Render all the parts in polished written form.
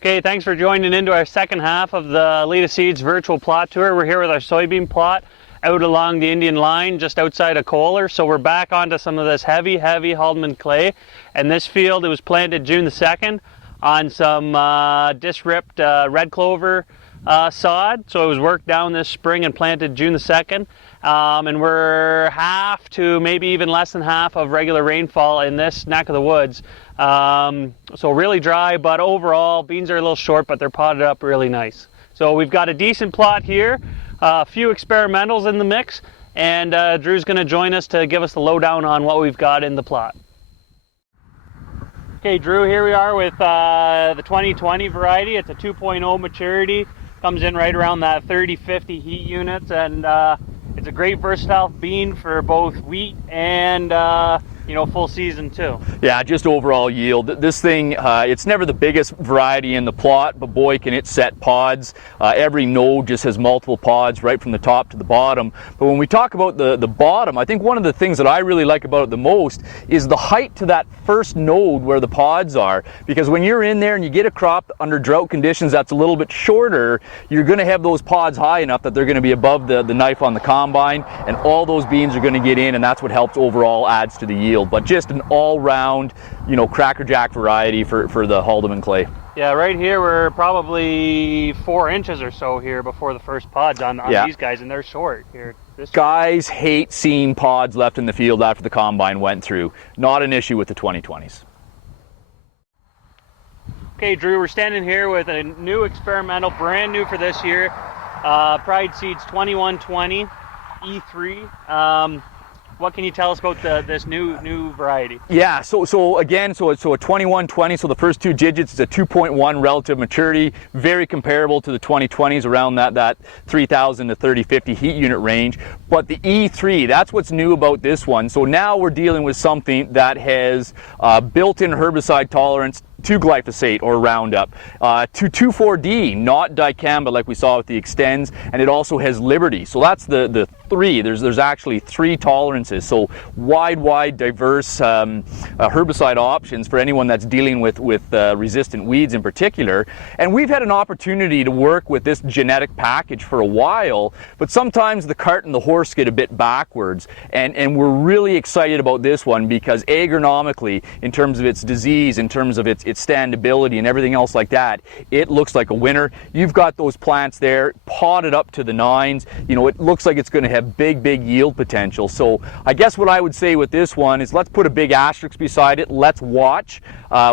Okay, thanks for joining into our second half of the Elleta Seeds virtual plot tour. We're here with our soybean plot out along the Indian line just outside of Kohler. So we're back onto some of this heavy Haldeman clay. And this field, it was planted June the 2nd on some disripped red clover sod. So it was worked down this spring and planted June the 2nd. And we're half to maybe even less than half of regular rainfall in this neck of the woods. So really dry, but overall beans are a little short, but they're potted up really nice. So we've got a decent plot here, a few experimentals in the mix, and Drew's going to join us to give us the lowdown on what we've got in the plot. Okay, Drew, here we are with the 2020 variety. It's a 2.0 maturity, comes in right around that 30-50 heat units, and it's a great versatile bean for both wheat and full season too. Yeah, just overall yield. This thing, it's never the biggest variety in the plot, but boy can it set pods. Every node just has multiple pods right from the top to the bottom. But when we talk about the bottom, I think one of the things that I really like about it the most is the height to that first node where the pods are. Because when you're in there and you get a crop under drought conditions that's a little bit shorter, you're going to have those pods high enough that they're going to be above the knife on the combine, and all those beans are going to get in, and that's what helps overall, adds to the yield. But just an all-round, crackerjack variety for the Haldeman clay. Yeah, right here we're probably 4 inches or so here before the first pods on these guys, and they're short here. Guys hate seeing pods left in the field after the combine went through. Not an issue with the 2020s. Okay, Drew, we're standing here with a new experimental, brand new for this year, Pride Seeds 2120 E3. What can you tell us about this new variety? Yeah, so it's a 2120, so the first two digits is a 2.1 relative maturity, very comparable to the 2020s, around that 3,000 to 3050 heat unit range. But the E3, that's what's new about this one. So now we're dealing with something that has built-in herbicide tolerance to glyphosate or Roundup, to 2,4-D, not dicamba like we saw with the Extends, and it also has Liberty. So that's the three. There's actually 3 tolerances. So wide, diverse herbicide options for anyone that's dealing with resistant weeds in particular. And we've had an opportunity to work with this genetic package for a while, but sometimes the cart and the horse get a bit backwards. And we're really excited about this one because agronomically, in terms of its disease, in terms of its standability and everything else like that, it looks like a winner. You've got those plants there potted up to the 9s. It looks like it's going to have big yield potential. So I guess what I would say with this one is let's put a big asterisk beside it. Let's watch.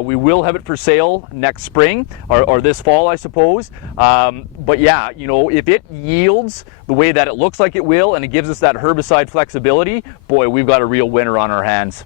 We will have it for sale next spring or this fall, I suppose. But yeah, if it yields the way that it looks like it will and it gives us that herbicide flexibility, boy, we've got a real winner on our hands.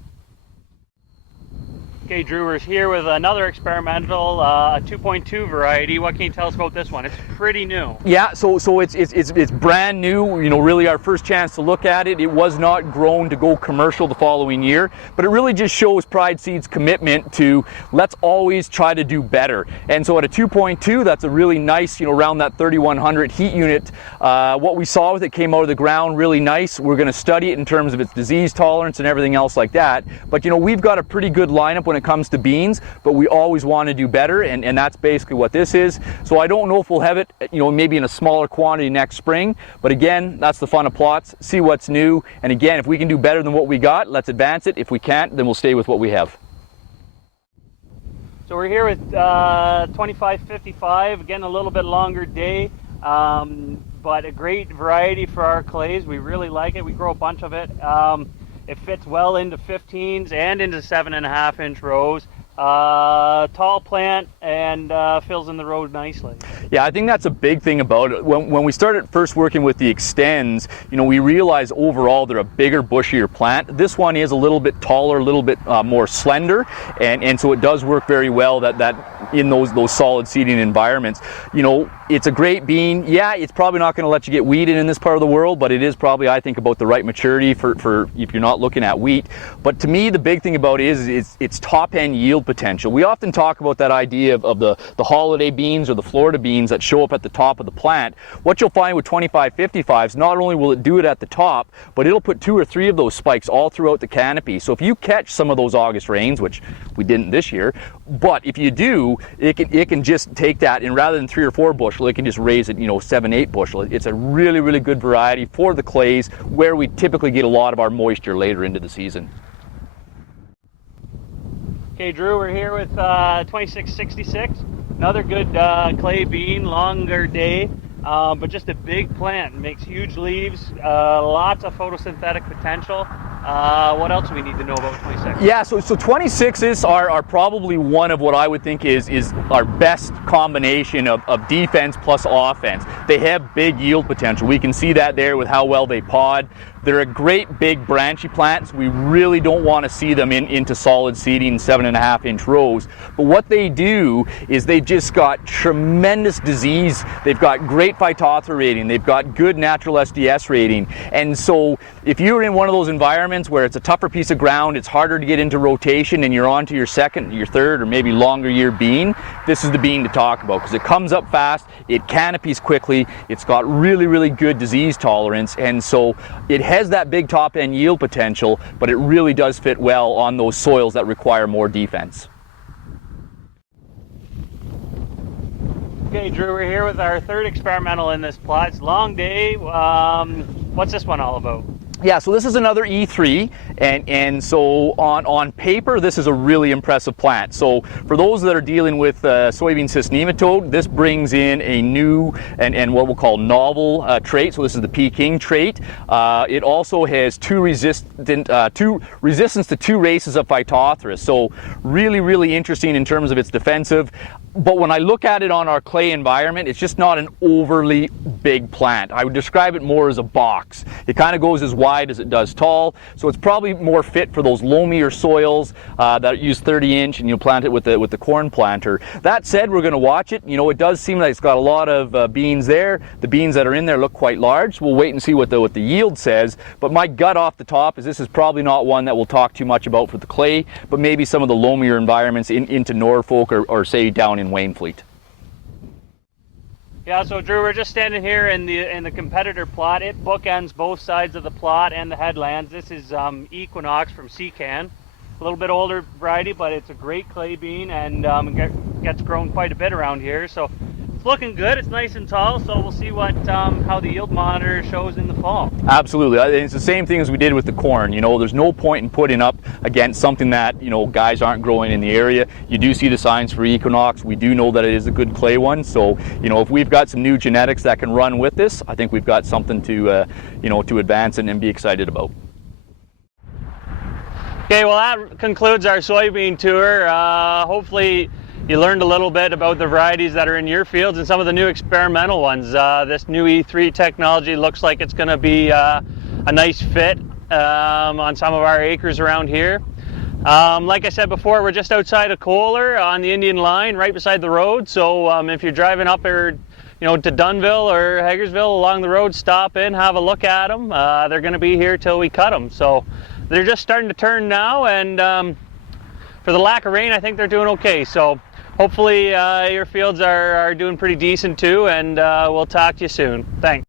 Okay, Drew, we're here with another experimental, a 2.2 variety. What can you tell us about this one? It's pretty new. Yeah, so it's brand new. Really our first chance to look at it. It was not grown to go commercial the following year, but it really just shows Pride Seeds' commitment to let's always try to do better. And so at a 2.2, that's a really nice, around that 3,100 heat unit. What we saw with it came out of the ground really nice. We're going to study it in terms of its disease tolerance and everything else like that. But we've got a pretty good lineup when it comes to beans, but we always want to do better, and that's basically what this is. So I don't know if we'll have it, maybe in a smaller quantity next spring, but again, that's the fun of plots, see what's new, and again, if we can do better than what we got, let's advance it. If we can't, then we'll stay with what we have. So we're here with 2555, again a little bit longer day, but a great variety for our clays. We really like it. We grow a bunch of it. It fits well into 15s and into 7.5 inch rows. Tall plant and fills in the road nicely. Yeah, I think that's a big thing about it. When we started first working with the Extends, we realized overall they're a bigger, bushier plant. This one is a little bit taller, a little bit more slender, and so it does work very well that in those solid seeding environments. It's a great bean. Yeah, it's probably not going to let you get weeded in this part of the world, but it is probably, I think, about the right maturity for if you're not looking at wheat. But to me, the big thing about it is its top-end yield potential. We often talk about that idea of the holiday beans or the Florida beans beans that show up at the top of the plant. What you'll find with 2555s, not only will it do it at the top, but it'll put 2 or 3 of those spikes all throughout the canopy. So if you catch some of those August rains, which we didn't this year, but if you do, it can just take that, and rather than 3 or 4 bushel, it can just raise it, 7, 8 bushel. It's a really, really good variety for the clays where we typically get a lot of our moisture later into the season. Okay, Drew, we're here with 2666, another good clay bean, longer day, but just a big plant. Makes huge leaves, lots of photosynthetic potential. What else do we need to know about 26? Yeah, so 26s are probably one of what I would think is our best combination of defense plus offense. They have big yield potential. We can see that there with how well they pod. They're a great big branchy plants. We really don't want to see them into solid seeding 7.5-inch rows. But what they do is they've just got tremendous disease. They've got great phytophthora rating. They've got good natural SDS rating. And so if you're in one of those environments where it's a tougher piece of ground, it's harder to get into rotation, and you're on to your second, your third, or maybe longer year bean, this is the bean to talk about, because it comes up fast, it canopies quickly, it's got really, really good disease tolerance, and so it has that big top end yield potential, but it really does fit well on those soils that require more defense. Okay, Drew, we're here with our third experimental in this plot. It's a long day. What's this one all about? Yeah, so this is another E3, and so on paper, this is a really impressive plant. So for those that are dealing with soybean cyst nematode, this brings in a new and what we'll call novel trait. So this is the Peking trait. It also has two resistance to 2 races of Phytophthora. So really, really interesting in terms of its defensive. But when I look at it on our clay environment, it's just not an overly big plant. I would describe it more as a box. It kind of goes as wide as it does tall, so it's probably more fit for those loamier soils that use 30-inch, and you'll plant it with the corn planter. That said, we're going to watch it. It does seem like it's got a lot of beans there. The beans that are in there look quite large. We'll wait and see what the yield says, but my gut off the top is this is probably not one that we'll talk too much about for the clay, but maybe some of the loamier environments into Norfolk or say down in Wainfleet. Yeah, so Drew, we're just standing here in the competitor plot. It bookends both sides of the plot and the headlands. This is Equinox from Secan. A little bit older variety, but it's a great clay bean, and gets grown quite a bit around here. So it's looking good. It's nice and tall, so we'll see what how the yield monitor shows in the fall. Absolutely. It's the same thing as we did with the corn. There's no point in putting up against something that guys aren't growing in the area. You do see the signs for Equinox. We do know that it is a good clay one, so if we've got some new genetics that can run with this, I think we've got something to to advance and be excited about. Okay, well, that concludes our soybean tour. Hopefully you learned a little bit about the varieties that are in your fields and some of the new experimental ones. This new E3 technology looks like it's going to be a nice fit on some of our acres around here. Like I said before, we're just outside of Kohler on the Indian line, right beside the road. So if you're driving up there, to Dunnville or Hagersville along the road, stop in, have a look at them. They're going to be here till we cut them. So they're just starting to turn now, and for the lack of rain, I think they're doing okay. So hopefully your fields are doing pretty decent too, and we'll talk to you soon. Thanks.